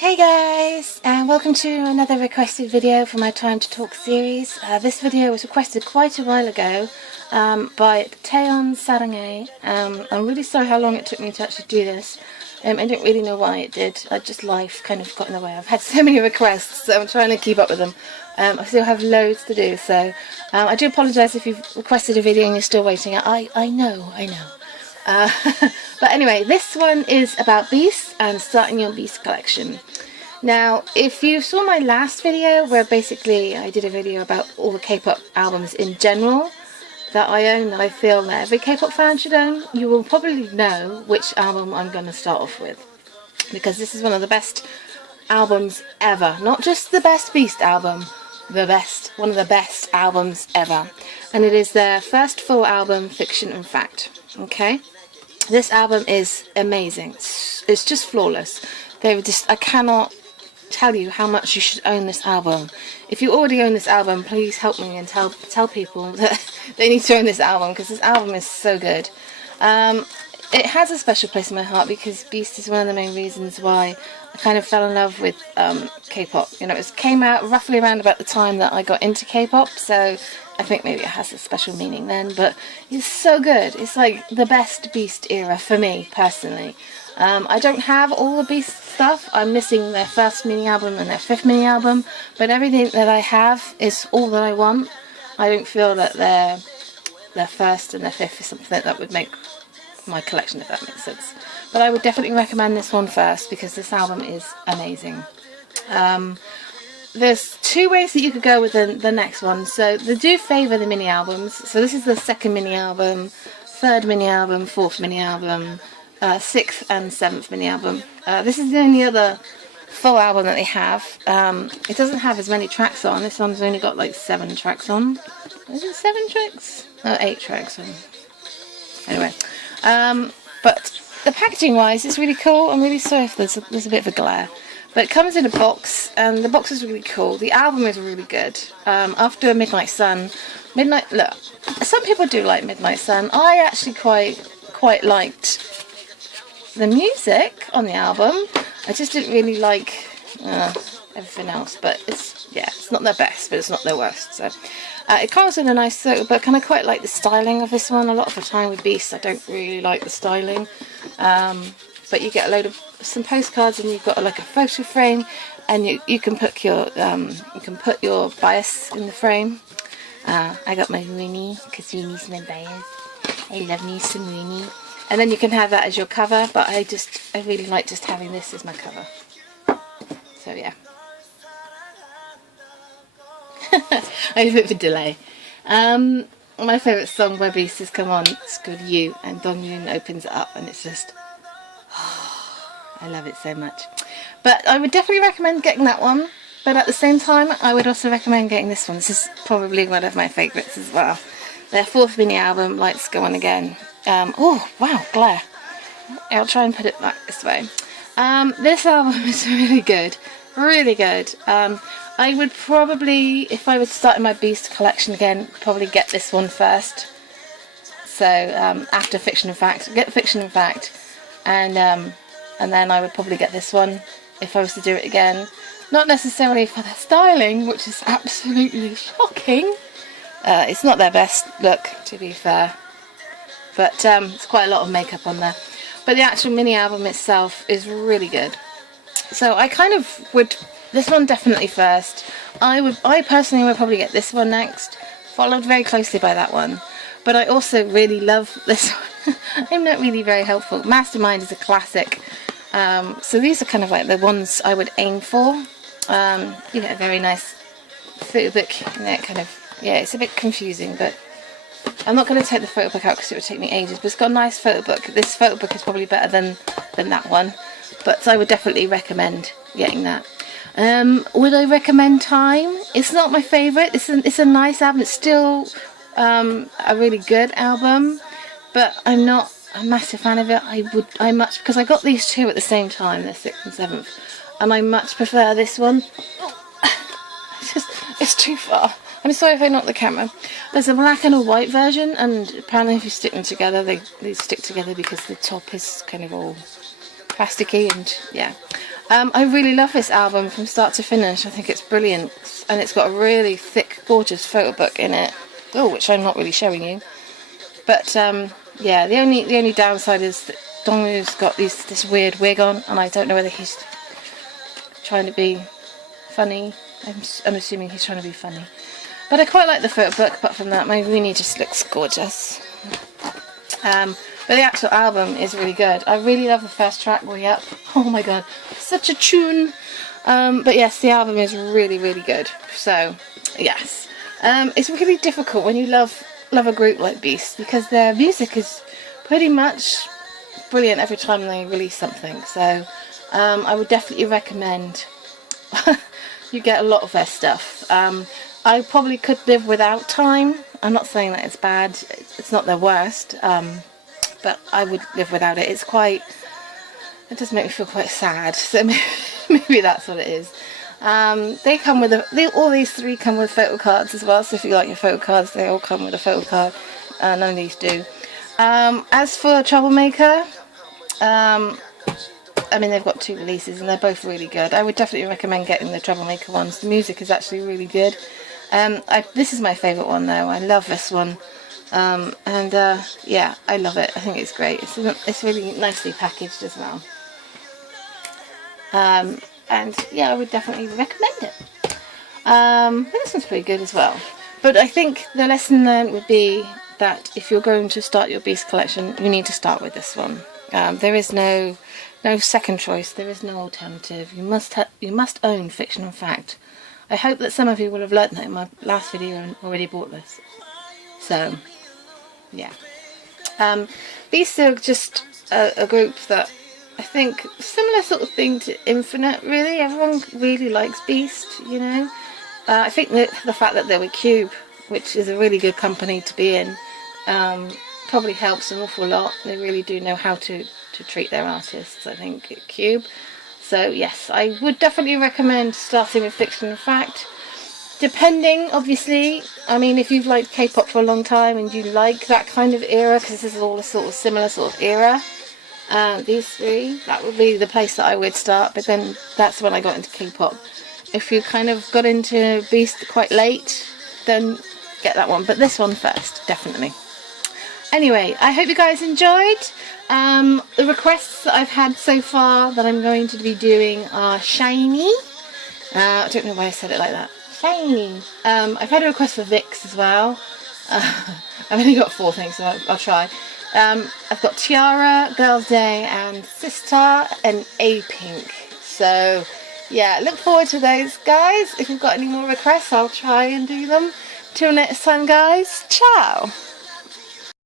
Hey guys, and welcome to another requested video for my Time to Talk series. This video was requested quite a while ago by Taeyeon Saranghae. I'm really sorry how long it took me to actually do this. I don't really know why it did. Just life kind of got in the way. I've had so many requests, so I'm trying to keep up with them. I still have loads to do, so I do apologise if you've requested a video and you're still waiting. I know. But anyway, this one is about B2ST and starting your B2ST collection. Now, if you saw my last video, where basically I did a video about all the K-pop albums in general that I own, that I feel that every K-pop fan should own, you will probably know which album I'm going to start off with. Because this is one of the best albums ever. Not just the best B2ST album, one of the best albums ever. And it is their first full album, Fiction and Fact. Okay? This album is amazing. It's just flawless. I cannot tell you how much you should own this album. If you already own this album, please help me and tell people that they need to own this album, because this album is so good. It has a special place in my heart because B2ST is one of the main reasons why I kind of fell in love with K-pop. You know, it came out roughly around about the time that I got into K-pop, so I think maybe it has a special meaning then, but it's so good. It's like the best B2ST era for me, personally. I don't have all the B2ST stuff. I'm missing their first mini album and their fifth mini album, but everything that I have is all that I want. I don't feel that their first and their fifth is something that would make my collection, if that makes sense. But I would definitely recommend this one first because this album is amazing. There's two ways that you could go with the next one. So they do favour the mini albums. So this is the second mini album, third mini album, fourth mini album, sixth and seventh mini album. This is the only other full album that they have. It doesn't have as many tracks on. This one's only got like 7 tracks on. Is it 7 tracks? No, 8 tracks on. Anyway, but the packaging wise, it's really cool. I'm really sorry if there's a bit of a glare. But it comes in a box, and the box is really cool. The album is really good. After Midnight Sun, look, some people do like Midnight Sun. I actually quite liked the music on the album. I just didn't really like everything else. But it's not their best, but it's not their worst. So it comes in a nice photo book, and I quite like the styling of this one. A lot of the time with B2ST, I don't really like the styling. But you get a load of some postcards, and you've got like a photo frame, and you can put your bias in the frame. I got my Rooney because Rooney's my bias. I love me some Rooney, and then you can have that as your cover. But I really like just having this as my cover. So yeah, I have a bit of a delay. My favourite song where B2ST has come on, it's called You, and Donghyun opens it up, and it's just, I love it so much. But I would definitely recommend getting that one, but at the same time I would also recommend getting this one. This is probably one of my favourites as well. Their fourth mini album, Lights Go On Again. Oh wow, glare. I'll try and put it back this way. This album is really good, really good. I would probably, if I was starting my B2ST collection again, probably get this one first. So after Fiction and Fact, get Fiction and Fact, and then I would probably get this one if I was to do it again. Not necessarily for the styling, which is absolutely shocking. It's not their best look, to be fair, but it's quite a lot of makeup on there. But the actual mini album itself is really good. So I kind of would, this one definitely first. I personally would probably get this one next, followed very closely by that one. But I also really love this one. I'm not really very helpful. Mastermind is a classic. So these are kind of like the ones I would aim for. You get a very nice photo book, and it kind of, yeah, it's a bit confusing, but I'm not going to take the photo book out because it would take me ages. But it's got a nice photo book. This photo book is probably better than that one, but I would definitely recommend getting that. Would I recommend Time? It's not my favourite. It's a nice album. It's still a really good album, but I'm not a massive fan of it. Because I got these two at the same time, the 6th and 7th, and I much prefer this one. It's too far. I'm sorry if I knocked the camera. There's a black and a white version, and apparently if you stick them together, they stick together because the top is kind of all plasticky, and yeah. I really love this album from start to finish. I think it's brilliant, and it's got a really thick, gorgeous photo book in it. Oh, which I'm not really showing you. But yeah, the only downside is that Dongwoo's got this weird wig on, and I don't know whether he's trying to be funny. I'm assuming he's trying to be funny. But I quite like the photo book. Apart from that, my Rooney just looks gorgeous. But the actual album is really good. I really love the first track, Way Up. Oh my god, such a tune. But yes, the album is really, really good. So yes, it's really difficult when you love a group like B2ST, because their music is pretty much brilliant every time they release something. So I would definitely recommend you get a lot of their stuff. I probably could live without Time. I'm not saying that it's bad. It's not their worst. But I would live without it. It does make me feel quite sad, so maybe that's what it is. They come with all these three come with photo cards as well, so if you like your photo cards, they all come with a photo card. None of these do. As for Troublemaker, I mean, they've got 2 releases and they're both really good. I would definitely recommend getting the Troublemaker ones. The music is actually really good. This is my favourite one though. I love this one. Yeah, I love it. I think it's great. It's really nicely packaged as well. And yeah, I would definitely recommend it. This one's pretty good as well. But I think the lesson learned would be that if you're going to start your B2ST collection, you need to start with this one. There is no second choice. There is no alternative. You must own Fiction and Fact. I hope that some of you will have learnt that in my last video and already bought this. So yeah, B2ST are just a group that I think similar sort of thing to Infinite. Really, everyone really likes B2ST. You know, I think that the fact that they're with Cube, which is a really good company to be in, probably helps an awful lot. They really do know how to treat their artists, I think, at Cube. So yes, I would definitely recommend starting with Fiction and Fact. Depending, obviously, I mean, if you've liked K-pop for a long time and you like that kind of era, because this is all a sort of similar sort of era, these three, that would be the place that I would start. But then that's when I got into K-pop. If you kind of got into B2ST quite late, then get that one. But this one first, definitely. Anyway, I hope you guys enjoyed. The requests that I've had so far that I'm going to be doing are Shiny. I don't know why I said it like that. Shiny. I've had a request for Vix as well. I've only got 4 things, so I'll try. I've got Tiara, Girls' Day, and Sister, and A-Pink. So yeah, look forward to those, guys. If you've got any more requests, I'll try and do them. Till next time, guys. Ciao.